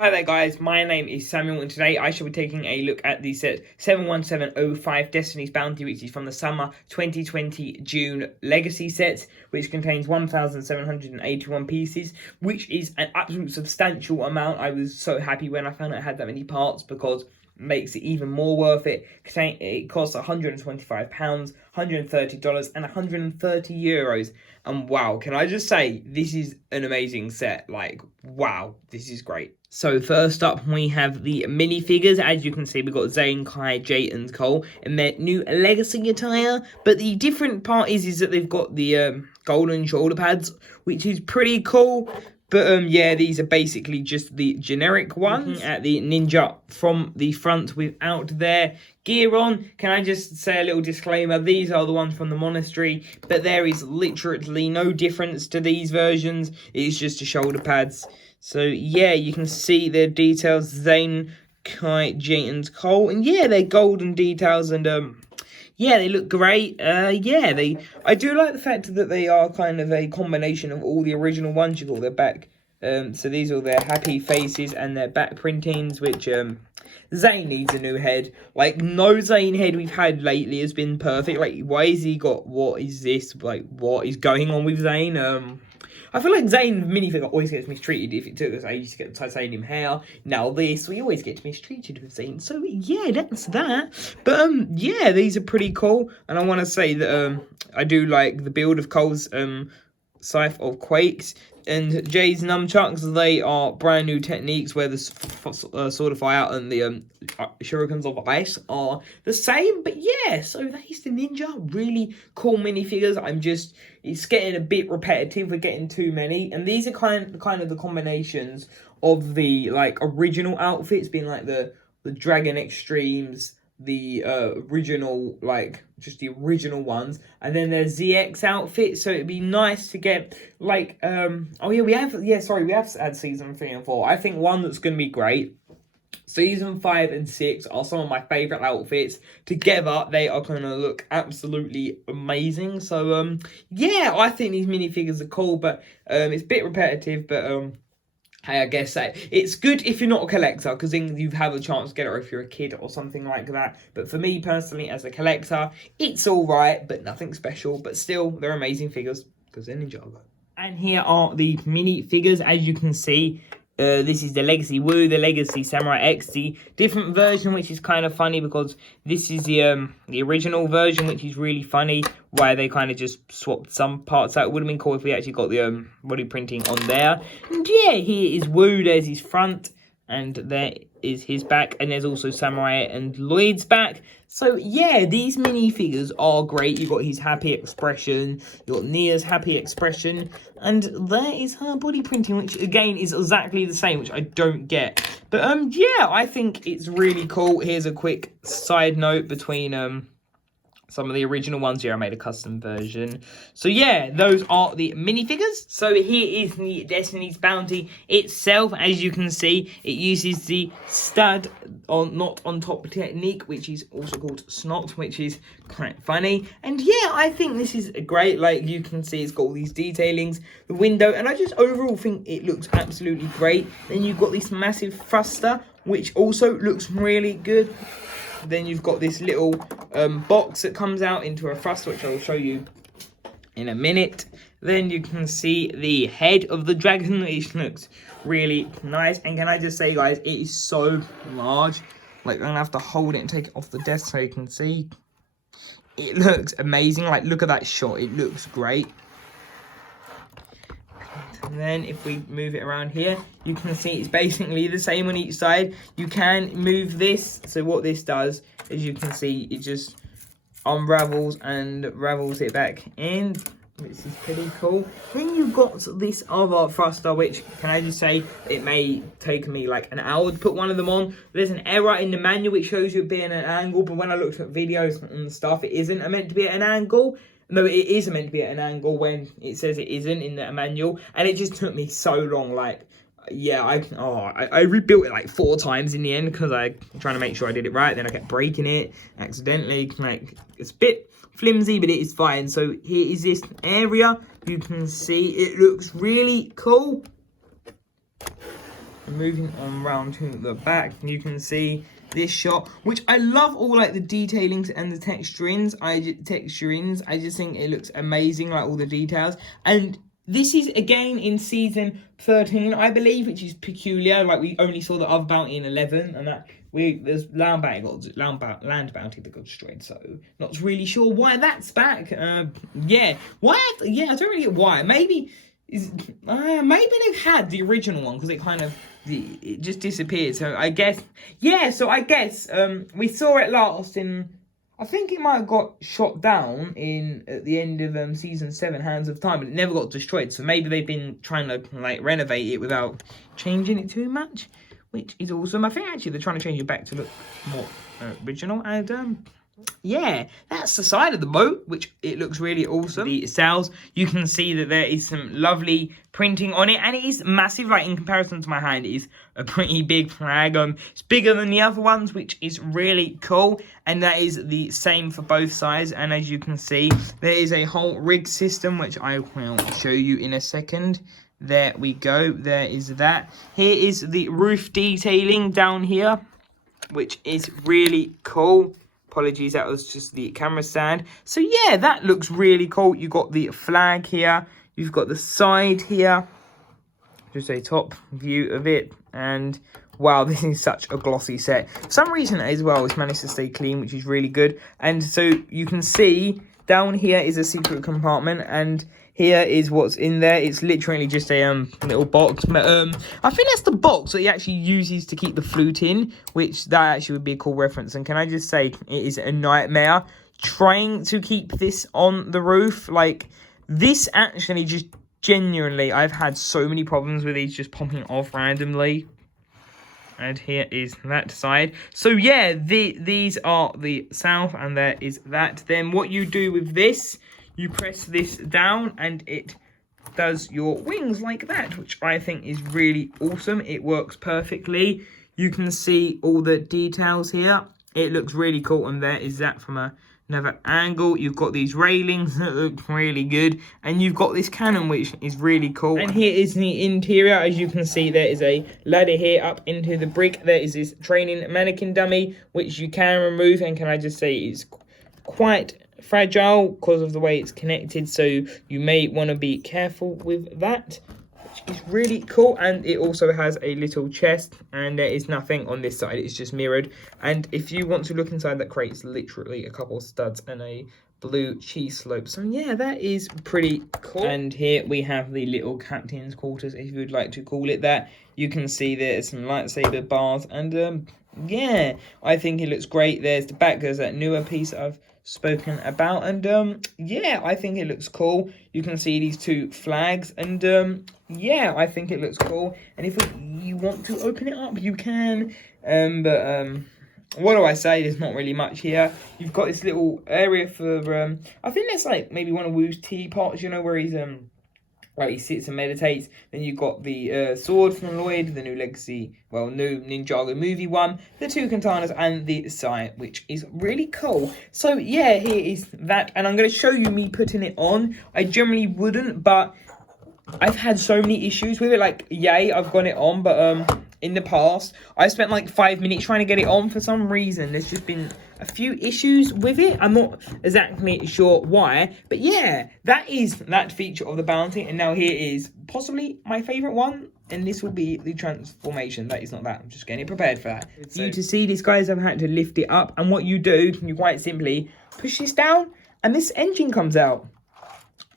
Hi there guys, my name is Samuel and today I shall be taking a look at the set 71705 Destiny's Bounty, which is from the summer 2020 June Legacy set, which contains 1,781 pieces, which is an absolute substantial amount. I was so happy when I found out it had that many parts because it makes it even more worth it. It costs £125, $130 and €130. And wow, can I just say, this is an amazing set. Like, wow, this is great. So first up, we have the minifigures. As you can see, we've got Zane, Kai, Jay, and Cole in their new legacy attire. But the different part is that they've got the golden shoulder pads, which is pretty cool. But yeah, these are basically just the generic ones at the ninja from the front without their gear on. Can I just say a little disclaimer? These are the ones from the monastery, but there is literally no difference to these versions. It's just the shoulder pads. So yeah, you can see their details, Zane, Kai, Jay, and Cole. And yeah, they're golden details and yeah, they look great. I do like the fact that they are kind of a combination of all the original ones. You got their back. So these are their happy faces and their back printings, which Zane needs a new head. Like, no Zane head we've had lately has been perfect. Like, why has he got, what is this? Like, what is going on with Zane? I feel like Zane minifigure always gets mistreated. If it took us ages to get titanium hair, now this, we always get mistreated with Zane. So yeah, that's that. But yeah, these are pretty cool. And I want to say that I do like the build of Cole's Scythe of Quakes and Jay's nunchucks. They are brand new techniques where the Sword of Fire and the Shurikens of Ice are the same. But yeah, so that is the Ninja. Really cool minifigures. It's getting a bit repetitive. We're getting too many. And these are kind of the combinations of the like original outfits, being like the Dragon Extremes, the original, like just the original ones, and then there's ZX outfits. So it'd be nice to get like we have had season 3 and 4. I think one that's going to be great, season 5 and 6 are some of my favorite outfits. Together they are going to look absolutely amazing. So yeah, I think these minifigures are cool, but it's a bit repetitive, but hey, I guess it's good if you're not a collector, because then you have a chance to get it, or if you're a kid or something like that. But for me personally, as a collector, it's all right, but nothing special. But still, they're amazing figures because they're Ninjago. And here are the mini figures. As you can see, this is the Legacy Wu, the Legacy Samurai X, the different version, which is kind of funny because this is the original version, which is really funny, why they kind of just swapped some parts out. It would have been cool if we actually got the body printing on there. And yeah, here is Wu, there's his front, and there is his back, and there's also Samurai and Lloyd's back. So yeah, these minifigures are great. You've got his happy expression, you've got Nia's happy expression, and there is her body printing, which again is exactly the same, which I don't get. But yeah, I think it's really cool. Here's a quick side note between some of the original ones. Here I made a custom version. So yeah, those are the minifigures. So here is the Destiny's Bounty itself. As you can see, it uses the stud not on top technique, which is also called snot, which is quite funny. And yeah, I think this is great. Like you can see, it's got all these detailings, the window, and I just overall think it looks absolutely great. Then you've got this massive thruster, which also looks really good. Then you've got this little box that comes out into a thruster, which I'll show you in a minute. Then you can see the head of the dragon, which looks really nice. And can I just say, guys, it is so large. Like, I'm going to have to hold it and take it off the desk so you can see. It looks amazing. Like, look at that shot. It looks great. And then if we move it around here, you can see it's basically the same on each side. You can move this. So what this does, as you can see, it just unravels and ravels it back in, which is pretty cool. Then you've got this other thruster, which, can I just say, it may take me like an hour to put one of them on. There's an error in the manual which shows you it being at an angle, but when I looked at videos and stuff, it isn't meant to be at an angle. No, it is meant to be at an angle when it says it isn't in the manual. And it just took me so long. Like, yeah, I rebuilt it like 4 times in the end because I'm trying to make sure I did it right. Then I kept breaking it accidentally. Like, it's a bit flimsy, but it is fine. So here is this area. You can see it looks really cool. moving on round to the back, you can see this shot, which I love all like the detailings and the texturings. I just think it looks amazing, like all the details. And this is again in season 13, I believe, which is peculiar. Like we only saw the other bounty in 11, and that there's land bounty that got destroyed. So not really sure why that's back. Yeah, why? Yeah, I don't really get why. Maybe they've had the original one because it just disappeared. So I guess, yeah. So I guess we saw it last in. I think it might have got shot down at the end of season 7, Hands of Time, but it never got destroyed. So maybe they've been trying to like renovate it without changing it too much, which is awesome. I think actually they're trying to change it back to look more original. And yeah, that's the side of the boat, which it looks really awesome. The sails, you can see that there is some lovely printing on it, and it is massive. Like in comparison to my hand, it is a pretty big flag. It's bigger than the other ones, which is really cool, and that is the same for both sides. And as you can see, there is a whole rig system, which I will show you in a second. There we go. There is that. Here is the roof detailing down here, which is really cool. Apologies, that was just the camera stand. So yeah, that looks really cool. You've got the flag here. You've got the side here. Just a top view of it. And wow, this is such a glossy set. For some reason as well, it's managed to stay clean, which is really good. And so you can see down here is a secret compartment, and here is what's in there. It's literally just a little box. I think that's the box that he actually uses to keep the flute in, which that actually would be a cool reference. And can I just say, it is a nightmare trying to keep this on the roof. Like, this actually just genuinely, I've had so many problems with these just popping off randomly. And here is that side. So yeah, these are the south, and there is that. Then what you do with this, you press this down and it does your wings like that, which I think is really awesome. It works perfectly. You can see all the details here. It looks really cool, and there is that from another angle. You've got these railings that look really good, and you've got this cannon, which is really cool. And here is the interior. As you can see, there is a ladder here up into the brick. There is this training mannequin dummy, which you can remove, and can I just say it's quite fragile because of the way it's connected, so you may want to be careful with that, which is really cool. And it also has a little chest, and there is nothing on this side, it's just mirrored. And if you want to look inside that crate, it's literally a couple of studs and a blue cheese slope. So yeah, that is pretty cool. And here we have the little captain's quarters, if you'd like to call it that. You can see there's some lightsaber bars, and yeah, I think it looks great. There's the back, there's that newer piece I've spoken about, and yeah, I think it looks cool. You can see these two flags, and yeah, I think it looks cool. And if you want to open it up, you can, but what do I say, there's not really much here. You've got this little area for I think that's like maybe one of Wu's teapots, you know, where he's like he sits and meditates. Then you've got the sword from Lloyd, the new Legacy, well, new Ninjago movie one, the two katanas, and the sai, which is really cool. So yeah, here is that, and I'm going to show you me putting it on. I generally wouldn't, but I've had so many issues with it. Like, yay, I've got it on, but in the past, I spent like 5 minutes trying to get it on. For some reason, there's just been a few issues with it. I'm not exactly sure why, but yeah, that is that feature of the bounty. And now here is possibly my favorite one, and this will be the transformation. That is not that, I'm just getting prepared for that. For you to see this, guys, I've had to lift it up, and what you do, you quite simply push this down, and this engine comes out.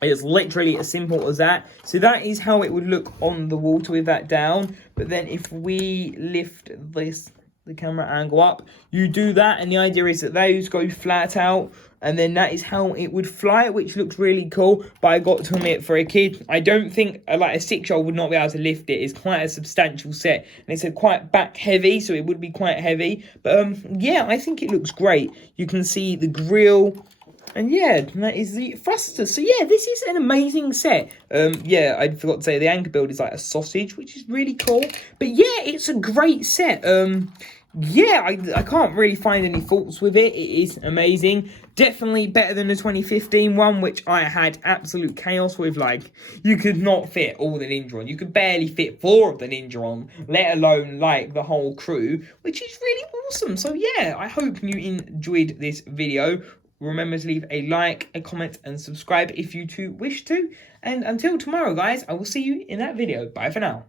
It's literally as simple as that. So that is how it would look on the water with that down. But then if we lift this, the camera angle up, you do that, and the idea is that those go flat out, and then that is how it would fly, which looks really cool. But I got to admit, for a kid, I don't think like a 6-year-old would not be able to lift it. It's quite a substantial set, and it's a quite back heavy, so it would be quite heavy. But yeah, I think it looks great. You can see the grill. And yeah, that is the thruster. So yeah, this is an amazing set. Yeah, I forgot to say the anchor build is like a sausage, which is really cool. But yeah, it's a great set. yeah, I can't really find any faults with it. It is amazing. Definitely better than the 2015 one, which I had absolute chaos with. Like, you could not fit all the ninja on. You could barely fit 4 of the ninja on, let alone, like, the whole crew, which is really awesome. So, yeah, I hope you enjoyed this video. Remember to leave a like, a comment, and subscribe if you too wish to. And until tomorrow, guys, I will see you in that video. Bye for now.